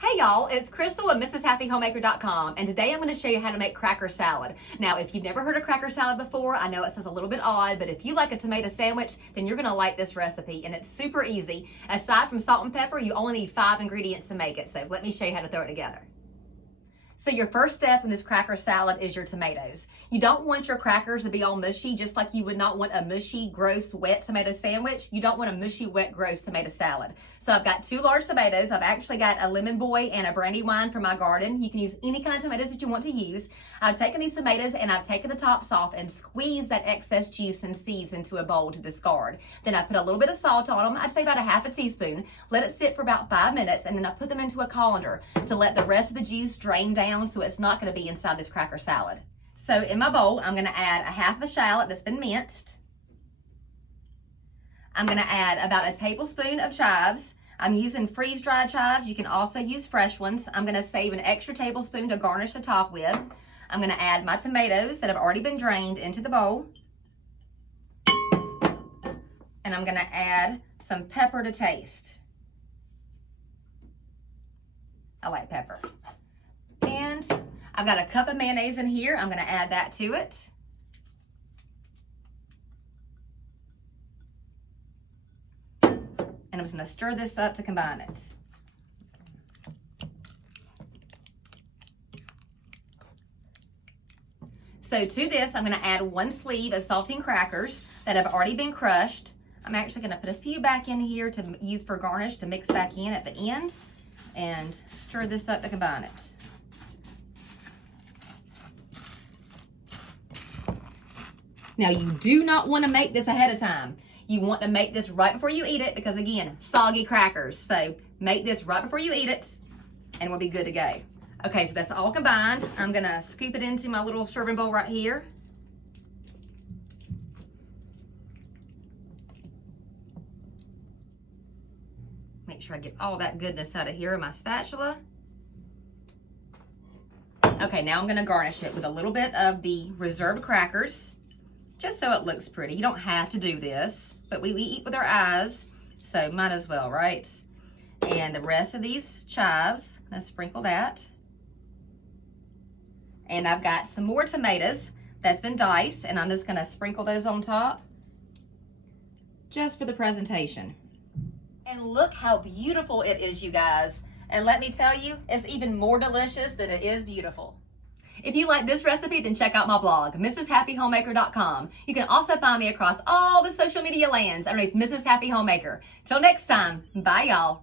Hey y'all, it's Crystal at MrsHappyHomemaker.com, and today I'm going to show you how to make cracker salad. Now, if you've never heard of cracker salad before, I know it sounds a little bit odd, but if you like a tomato sandwich, then you're going to like this recipe, and it's super easy. Aside from salt and pepper, you only need 5 ingredients to make it, so let me show you how to throw it together. So your first step in this cracker salad is your tomatoes. You don't want your crackers to be all mushy, just like you would not want a mushy, gross, wet tomato sandwich. You don't want a mushy, wet, gross tomato salad. So I've got 2 large tomatoes. I've actually got a lemon boy and a brandywine from my garden. You can use any kind of tomatoes that you want to use. I've taken these tomatoes and I've taken the tops off and squeezed that excess juice and seeds into a bowl to discard. Then I put a little bit of salt on them. I'd say about a half a teaspoon. Let it sit for about 5 minutes, and then I put them into a colander to let the rest of the juice drain down so it's not going to be inside this cracker salad. So in my bowl, I'm going to add a half a shallot that's been minced. I'm going to add about a tablespoon of chives. I'm using freeze-dried chives. You can also use fresh ones. I'm going to save an extra tablespoon to garnish the top with. I'm going to add my tomatoes that have already been drained into the bowl. And I'm going to add some pepper to taste. I like pepper. And I've got a cup of mayonnaise in here. I'm going to add that to it. And I'm just going to stir this up to combine it. So to this, I'm going to add 1 sleeve of saltine crackers that have already been crushed. I'm actually going to put a few back in here to use for garnish to mix back in at the end and stir this up to combine it. Now, you do not want to make this ahead of time. You want to make this right before you eat it because, again, soggy crackers. So make this right before you eat it and we'll be good to go. Okay, so that's all combined. I'm going to scoop it into my little serving bowl right here. Make sure I get all that goodness out of here in my spatula. Okay, now I'm going to garnish it with a little bit of the reserved crackers, just so it looks pretty. You don't have to do this, but we eat with our eyes, so might as well, right? And the rest of these chives, let's sprinkle that. And I've got some more tomatoes that's been diced, and I'm just going to sprinkle those on top, just for the presentation. And look how beautiful it is, you guys. And let me tell you, it's even more delicious than it is beautiful. If you like this recipe, then check out my blog, MrsHappyHomemaker.com. You can also find me across all the social media lands underneath Mrs. Happy Homemaker. Till next time, bye y'all.